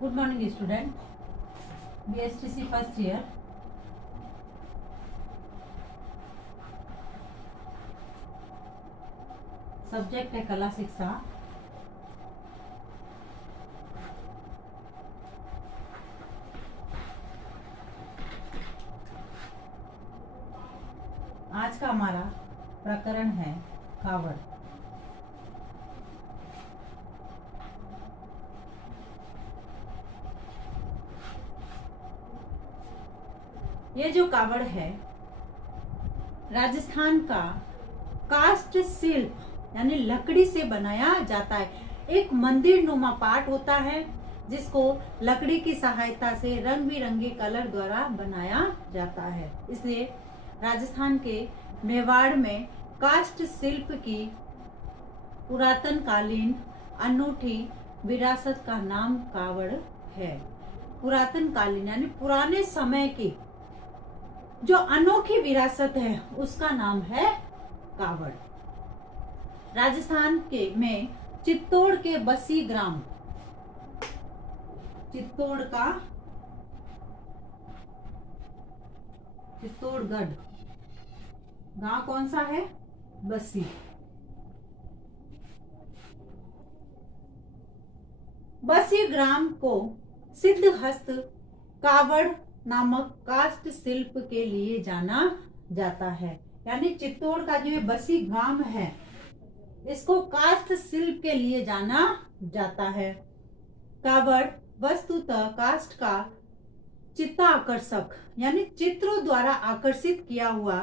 Good morning, student. BSTC first year. Subject है कला शिक्षा। आज का हमारा प्रकरण है कावड़। ये जो कावड़ है राजस्थान का काष्ठ शिल्प यानी लकड़ी से बनाया जाता है। एक मंदिर नुमा पाट होता है जिसको लकड़ी की सहायता से रंग बिरंगे कलर द्वारा बनाया जाता है। इसलिए राजस्थान के मेवाड़ में काष्ठ शिल्प की पुरातन कालीन अनूठी विरासत का नाम कावड़ है। पुरातन कालीन यानी पुराने समय की जो अनोखी विरासत है उसका नाम है कावड़। राजस्थान के में चित्तौड़ के बसी ग्राम, चित्तौड़गढ़ गांव कौन सा है? बसी। बसी ग्राम को सिद्धहस्त कावड़ नामक काष्ठ शिल्प के लिए जाना जाता है। यानी चित्तौड़ का जो बसी गांव है इसको काष्ठ शिल्प के लिए जाना जाता है। कावड़ वस्तुतः काष्ठ का चित्ताकर्षक यानी चित्रों द्वारा आकर्षित किया हुआ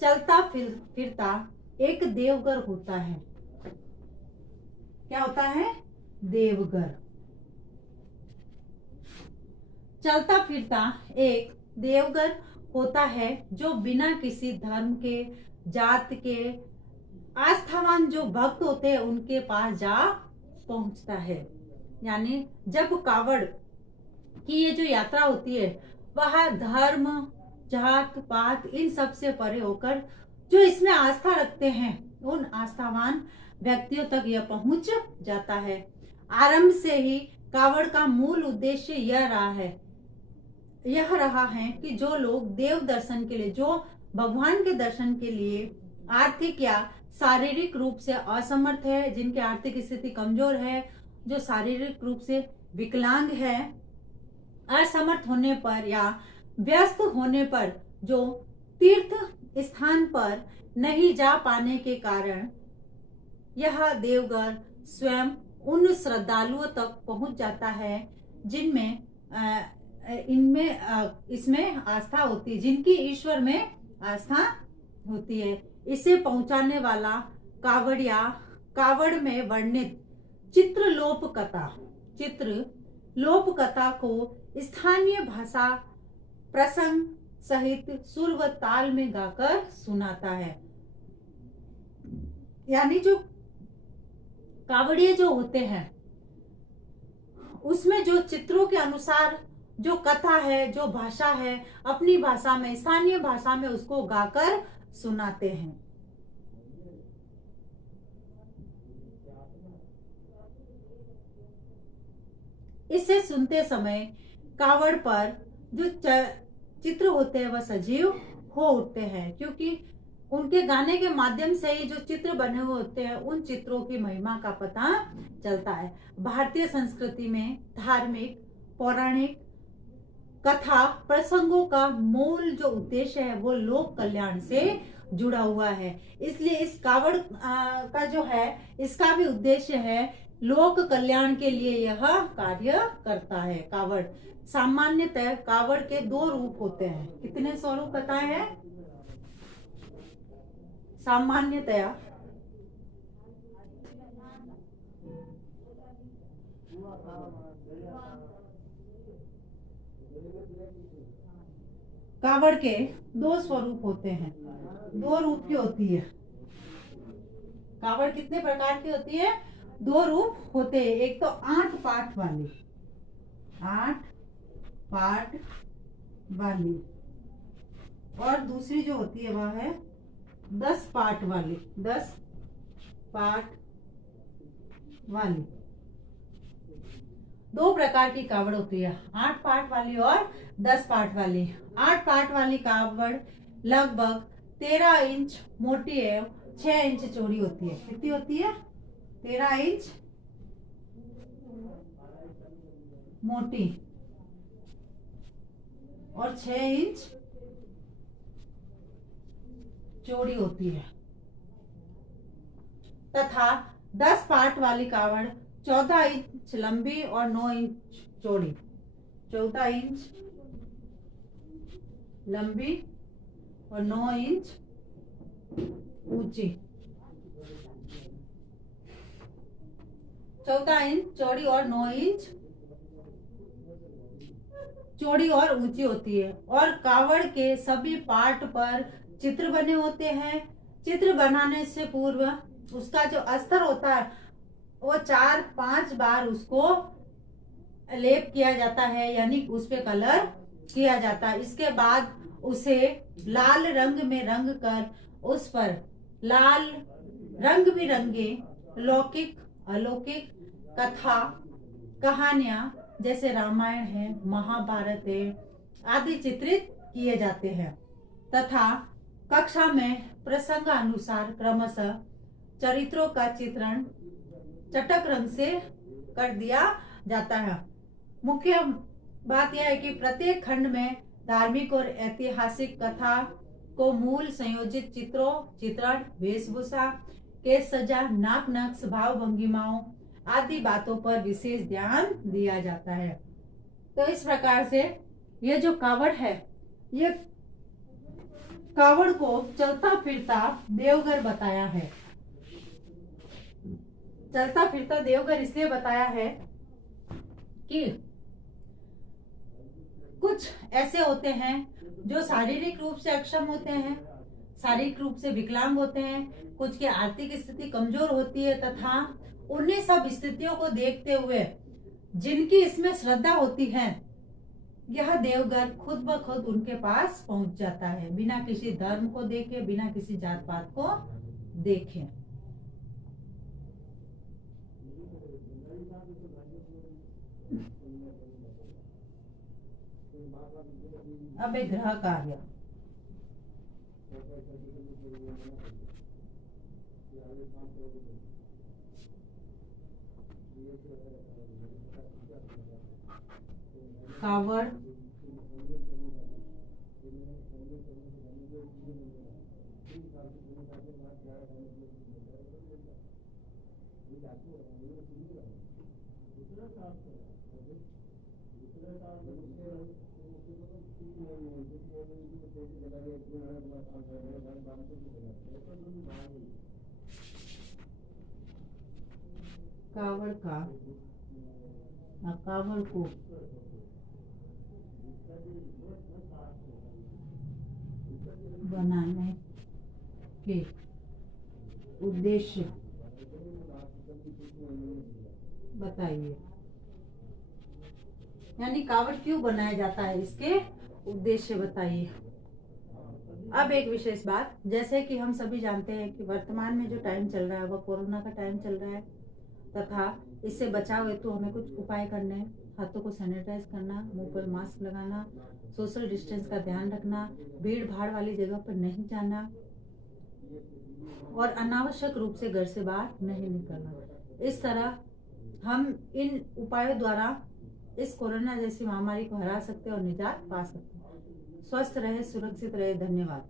चलता फिरता एक देवघर होता है। क्या होता है? देवघर। चलता फिरता एक देवघर होता है जो बिना किसी धर्म के, जात के, आस्थावान जो भक्त होते हैं उनके पास जा पहुंचता है। यानी जब कावड़ की ये जो यात्रा होती है वह धर्म, जात पात इन सब से परे होकर जो इसमें आस्था रखते हैं उन आस्थावान व्यक्तियों तक यह पहुंच जाता है। आरंभ से ही कावड़ का मूल उद्देश्य यह रहा है कि जो लोग देव दर्शन के लिए, जो भगवान के दर्शन के लिए आर्थिक या शारीरिक रूप से असमर्थ है, जिनकी आर्थिक स्थिति कमजोर है, जो शारीरिक रूप से विकलांग है, असमर्थ होने पर या व्यस्त होने पर, जो तीर्थ स्थान पर नहीं जा पाने के कारण यह देवघर स्वयं उन श्रद्धालुओं तक पहुंच जाता है जिनमें इसमें आस्था होती है, जिनकी ईश्वर में आस्था होती है। इसे पहुंचाने वाला कावड़िया कावड़ में वर्णित चित्रलोप कथा को स्थानीय भाषा प्रसंग सहित सुर व ताल में गाकर सुनाता है। यानी जो कावड़िए जो होते हैं उसमें जो चित्रों के अनुसार जो कथा है, जो भाषा है, अपनी भाषा में, स्थानीय भाषा में उसको गाकर सुनाते हैं। इसे सुनते समय कावड़ पर जो चित्र होते हैं वह सजीव हो उठते हैं, क्योंकि उनके गाने के माध्यम से ही जो चित्र बने हुए होते हैं उन चित्रों की महिमा का पता चलता है। भारतीय संस्कृति में धार्मिक, पौराणिक कथा प्रसंगों का मूल जो उद्देश्य है वो लोक कल्याण से जुड़ा हुआ है। इसलिए इस कावड़ का जो है इसका भी उद्देश्य है लोक कल्याण के लिए यह कार्य करता है। कावड़ सामान्यतः कावड़ के दो रूप होते हैं। कितने स्वरूप बताए हैं? सामान्यतया कावड़ के दो स्वरूप होते हैं, दो रूप की होती है। कावड़ कितने प्रकार की होती है? दो रूप होते हैं। एक तो 8 पाठ वाली और दूसरी जो होती है वह है 10 पाठ वाली। 10 पाठ वाली दो प्रकार की कावड़ होती है, 8 पार्ट वाली और 10 पार्ट वाली। 8 पार्ट वाली कावड़ लगभग 13 इंच मोटी है, 6 इंच चौड़ी होती है। कितनी होती है? 13 इंच मोटी और 6 इंच चौड़ी होती है। तथा 10 पार्ट वाली कावड़ 14 इंच लंबी और 9 इंच चौड़ी। 14 इंच लंबी और 9 इंच ऊंची। 14 इंच चौड़ी और 9 इंच चौड़ी और ऊंची होती है। और कावड़ के सभी पार्ट पर चित्र बने होते हैं। चित्र बनाने से पूर्व उसका जो अस्तर होता है वो 4-5 बार उसको लेप किया जाता है, यानी उस पे कलर किया जाता है। इसके बाद उसे लाल रंग में रंग कर उस पर लाल रंग बिरंगे लौकिक अलौकिक कथा कहानियां जैसे रामायण है, महाभारत है आदि चित्रित किए जाते हैं। तथा कक्षा में प्रसंगानुसार क्रमशः चरित्रों का चित्रण चटक रंग से कर दिया जाता है। मुख्य बात यह है कि प्रत्येक खंड में धार्मिक और ऐतिहासिक कथा को मूल संयोजित चित्रों, चित्रण, वेशभूषा, केश सज्जा, नाक नक्श, भाव भंगिमाओं आदि बातों पर विशेष ध्यान दिया जाता है। तो इस प्रकार से ये जो कावड़ है, ये कावड़ को चलता फिरता देवघर बताया है। चलता फिरता देवघर इसलिए बताया है कि कुछ ऐसे होते हैं जो शारीरिक रूप से अक्षम होते हैं, शारीरिक रूप से विकलांग होते हैं, कुछ की आर्थिक स्थिति कमजोर होती है, तथा उन्हीं सब स्थितियों को देखते हुए जिनकी इसमें श्रद्धा होती है, यह देवघर खुद ब खुद उनके पास पहुंच जाता है, बिना किसी धर्म को देखे, बिना किसी जात पात को देखे। अब एक ग्रह कार्य। कावड़ कावड़ का कावड़ को बनाने के उद्देश्य बताइए, यानी कावड़ क्यों बनाया जाता है, इसके उद्देश्य बताइए। अब एक विशेष बात, जैसे कि हम सभी जानते हैं कि वर्तमान में जो टाइम चल रहा है वह कोरोना का टाइम चल रहा है, तथा इससे बचाव हेतु हमें कुछ उपाय करने हैं। हाथों को सैनिटाइज करना, मुंह पर मास्क लगाना, सोशल डिस्टेंस का ध्यान रखना, भीड़ भाड़ वाली जगह पर नहीं जाना और अनावश्यक रूप से घर से बाहर नहीं निकलना। इस तरह हम इन उपायों द्वारा इस कोरोना जैसी महामारी को हरा सकते हैं और निजात पा सकते हैं। स्वस्थ रहे, सुरक्षित रहे। धन्यवाद।